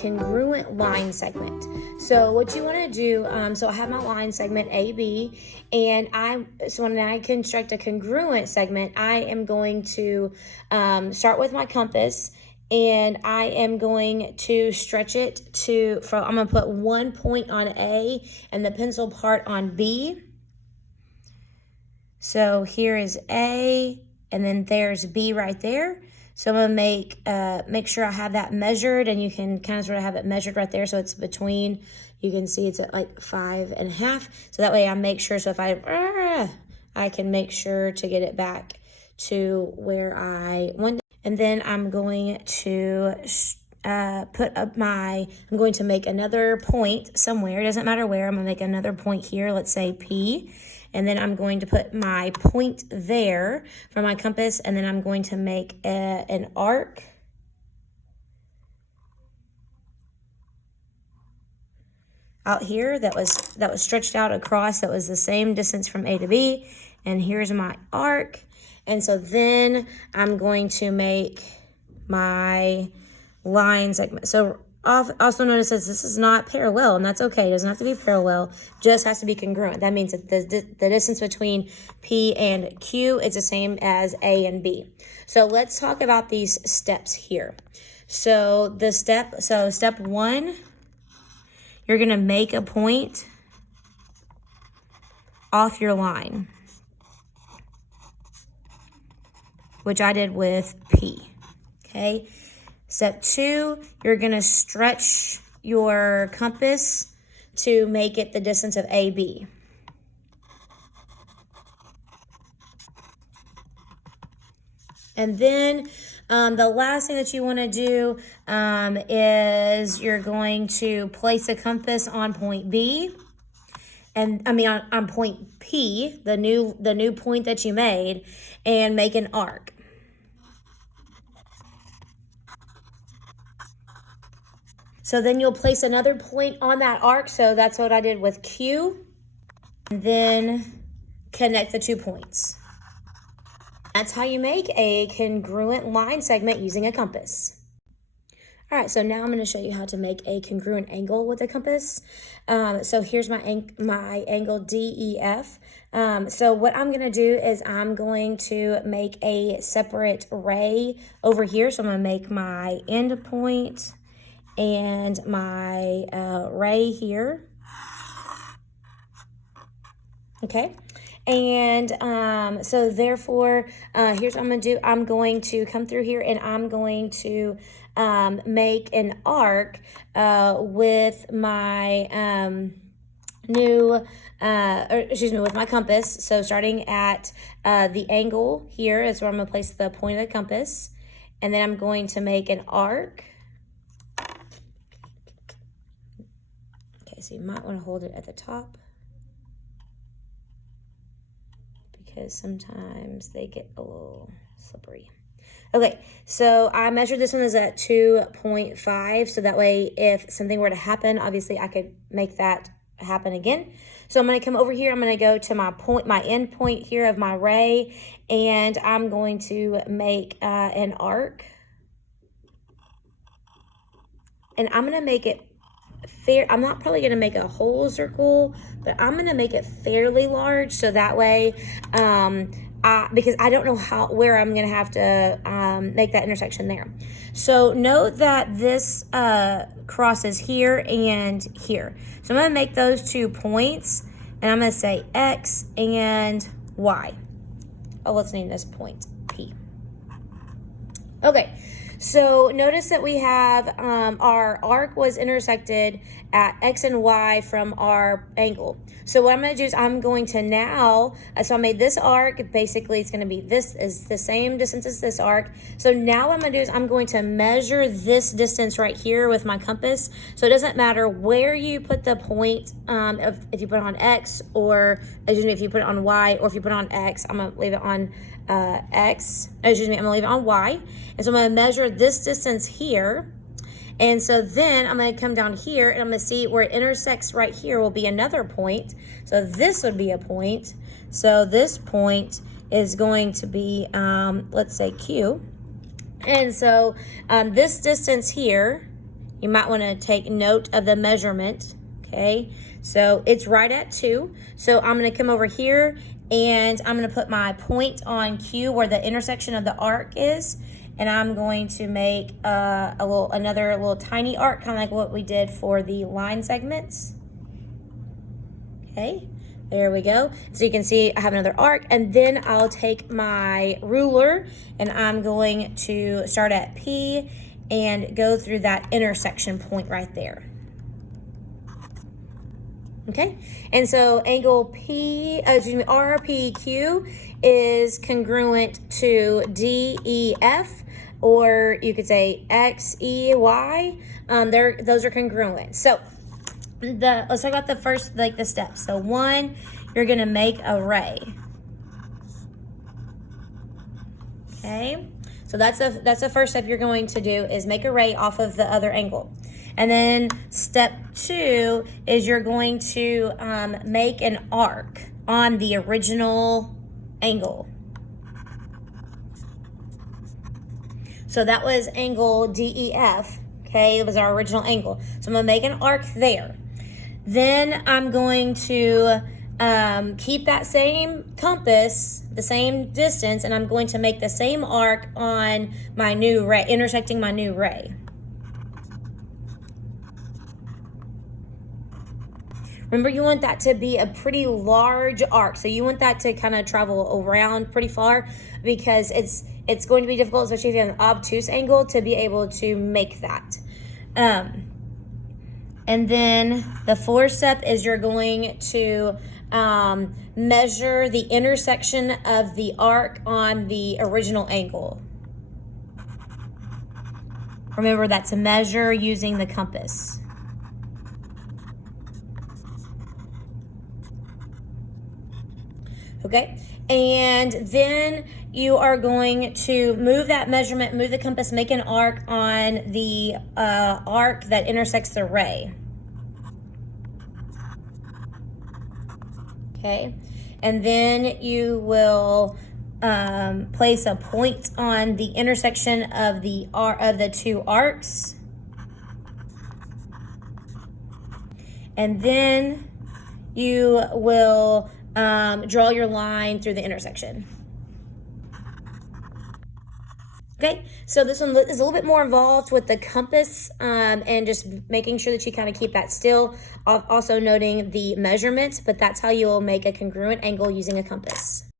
congruent line segment. So what you want to do, so I have my line segment AB, and so when I construct a congruent segment, I am going to start with my compass, and I am going to stretch it I'm going to put 1 point on A and the pencil part on B. So here is A, and then there's B right there. So I'm going to make sure I have that measured, and you can kind of sort of have it measured right there. So it's between, you can see it's at like 5.5. So that way I make sure, so if I can make sure to get it back to where I want it. And then I'm going to I'm going to make another point somewhere. It doesn't matter where. I'm going to make another point here. Let's say P. And then I'm going to put my point there for my compass. And then I'm going to make an arc. Out here that was stretched out across. That was the same distance from A to B. And here's my arc. And so then I'm going to make my line segment. So also notice that this is not parallel, and that's okay. It doesn't have to be parallel, just has to be congruent. That means that the distance between P and Q is the same as A and B. So let's talk about these steps here. So step 1, you're going to make a point off your line, which I did with P, okay? Step 2, you're going to stretch your compass to make it the distance of AB. And then the last thing that you want to do is you're going to place a compass on point B. And on point P, the new point that you made, and make an arc. So then you'll place another point on that arc. So that's what I did with Q. And then connect the 2 points. That's how you make a congruent line segment using a compass. All right, so now I'm going to show you how to make a congruent angle with a compass. So here's my angle DEF. So what I'm going to do is I'm going to make a separate ray over here. So I'm going to make my end point and my ray here. Okay. And so therefore, here's what I'm going to do. I'm going to come through here, and I'm going to make an arc with my with my compass. So starting at the angle here is where I'm going to place the point of the compass. And then I'm going to make an arc. Okay, so you might want to hold it at the top, because sometimes they get a little slippery. Okay, so I measured this one as at 2.5, so that way if something were to happen, obviously I could make that happen again. So I'm going to come over here. I'm going to go to my end point here of my ray, and I'm going to make an arc. And I'm going to make it fair. I'm not probably going to make a whole circle, but I'm going to make it fairly large, so that way because I don't know where I'm going to have to make that intersection there. So note that this crosses here and here. So I'm going to make those 2 points, and I'm going to say X and Y. Oh, let's name this point P. Okay. So notice that we have our arc was intersected at X and Y from our angle. So what I'm going to do is I'm going to now, so I made this arc, basically it's going to be, this is the same distance as this arc. So now what I'm going to do is I'm going to measure this distance right here with my compass. So it doesn't matter where you put the point, if you put it on X, or if you put it on Y, or if you put it on X. I'm going to leave it on I'm going to leave it on Y. And so I'm going to measure this distance here. And so then I'm going to come down here, and I'm going to see where it intersects right here will be another point. So this would be a point. So this point is going to be, let's say Q. And so this distance here you might want to take note of the measurement. Okay, so it's right at 2. So I'm going to come over here and I'm going to put my point on Q where the intersection of the arc is. And I'm going to make another little tiny arc, kind of like what we did for the line segments. Okay, there we go. So you can see I have another arc, and then I'll take my ruler and I'm going to start at P and go through that intersection point right there. Okay, and so angle RPQ is congruent to DEF, or you could say XEY. Those are congruent. So let's talk about the first, like the steps. So 1, you're gonna make a ray. Okay, so that's the first step you're going to do, is make a ray off of the other angle. And then step 2 is you're going to make an arc on the original angle. So that was angle DEF, okay? It was our original angle. So I'm gonna make an arc there. Then I'm going to keep that same compass, the same distance, and I'm going to make the same arc on my new ray, intersecting my new ray. Remember, you want that to be a pretty large arc. So you want that to kind of travel around pretty far, because it's going to be difficult, especially if you have an obtuse angle, to be able to make that. And then the 4th step is you're going to measure the intersection of the arc on the original angle. Remember, that's a measure using the compass. Okay, and then you are going to move that measurement, move the compass, make an arc on the arc that intersects the ray. Okay, and then you will place a point on the intersection of the 2 arcs, and then you will draw your line through the intersection. Okay, so this one is a little bit more involved with the compass and just making sure that you kind of keep that still, also noting the measurements, but that's how you will make a congruent angle using a compass.